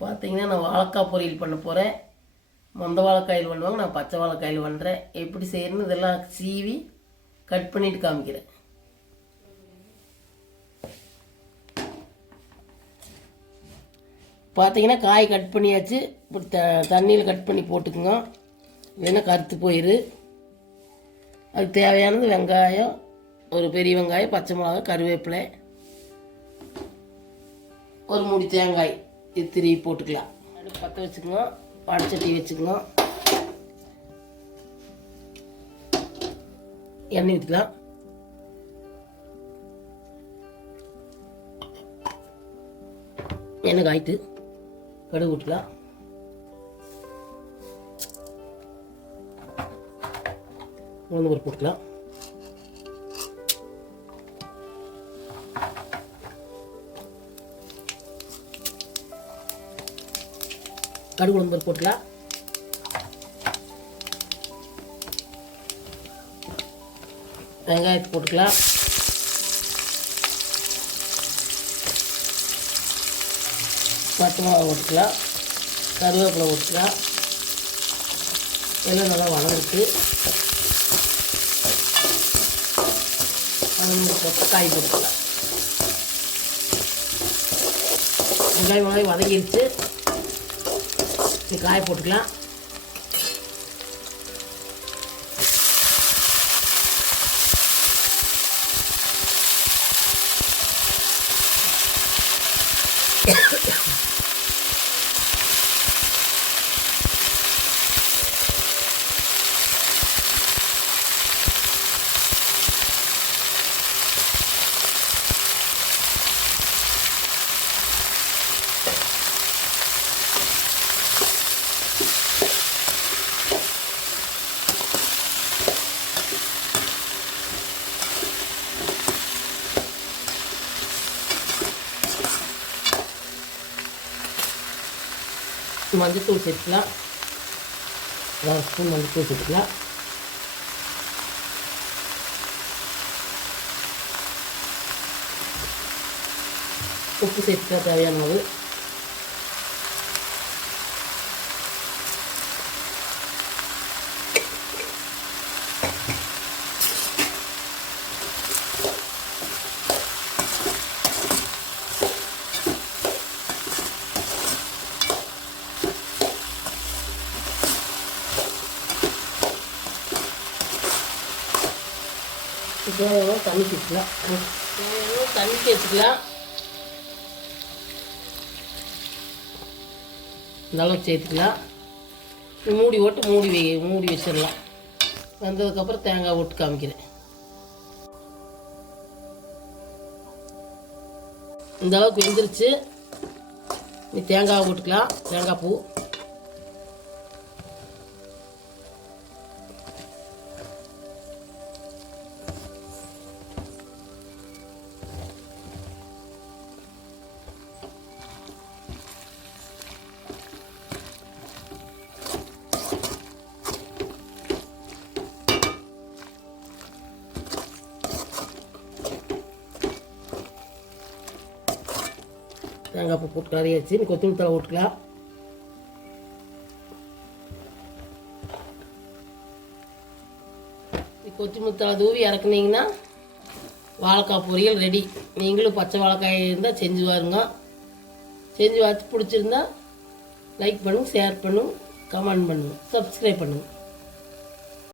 பார்த்தீங்கன்னா நான் வாழைக்காய் பொரியல் பண்ண போகிறேன். மொந்த வாழைக்காயில் பண்ணுவாங்க, நான் பச்சை வாழைக்காயில் பண்ணுறேன். எப்படி செய்யணும்னு இதெல்லாம் சீவி கட் பண்ணிவிட்டு காமிக்கிறேன். பார்த்தீங்கன்னா காய் கட் பண்ணியாச்சு. இப்படி தண்ணியில் கட் பண்ணி போட்டுக்குங்க, இல்லைன்னா கருத்து போயிடு. அதுக்கு தேவையானது வெங்காயம், ஒரு பெரிய வெங்காயம், பச்சை மிளகாய், கருவேப்பிலை, ஒரு மூடி தேங்காய் இது திருவி போட்டுக்கலாம். அடுப்பு பற்ற வச்சுக்கோங்க, பாடச்சட்டி வச்சுக்கோங்க, எண்ணெய் ஊற்றிக்கலாம். எண்ணெய் காய்ட்டு கடுகு ஊற்றலாம். உளுந்து பருப்பு போட்டுக்கலாம். கடுகு உளுந்து பருப்பு போட்டுக்கலாம். வெங்காயத்தை போட்டுக்கலாம். பச்சை மிளகா போட்டுக்கலாம். கருவேப்பிலை போட்டுக்கலாம். எல்லாம் நல்லா வளர்ந்துட்டு போட்டு காய் போட்டுக்கலாம். வெங்காயம் மிளகாய் வதங்கிடுச்சு. காய் போட்டுக்கலாம். மஞ்சத்தூள் சேர்த்துக்கலாம். 1 ஸ்பூன் மஞ்சத்தூள் சேர்த்துக்கலாம். உப்பு சேர்த்துக்கலாம் தேவையான அளவு. தேவையான தண்ணி சேர்த்துக்கலாம். தேவையான தண்ணி சேர்த்துக்கலாம். இந்த அளவுக்கு சேர்த்துக்கலாம். மூடி போட்டு மூடி வச்சிடலாம். வந்ததுக்கப்புறம் தேங்காய் போட்டு காமிக்கிறேன். இந்த அளவுக்கு வெந்துருச்சு. நீ தேங்காய் போட்டுக்கலாம். தேங்காய் பூ தேங்காய் பூ போட்டு கறியாச்சு. நீ கொத்தமல்லி தழை போட்டுக்கலாம். கொத்தமல்லி தழை தூவி இறக்குனீங்கன்னா வாழைக்காய் பொரியல் ரெடி. நீங்களும் பச்சை வாழைக்காய் இருந்தால் செஞ்சு பாருங்க. செஞ்சு பார்த்து பிடிச்சிருந்தா லைக் பண்ணுங்கள், ஷேர் பண்ணுங்கள், கமெண்ட் பண்ணுங்கள், சப்ஸ்கிரைப் பண்ணுங்கள்.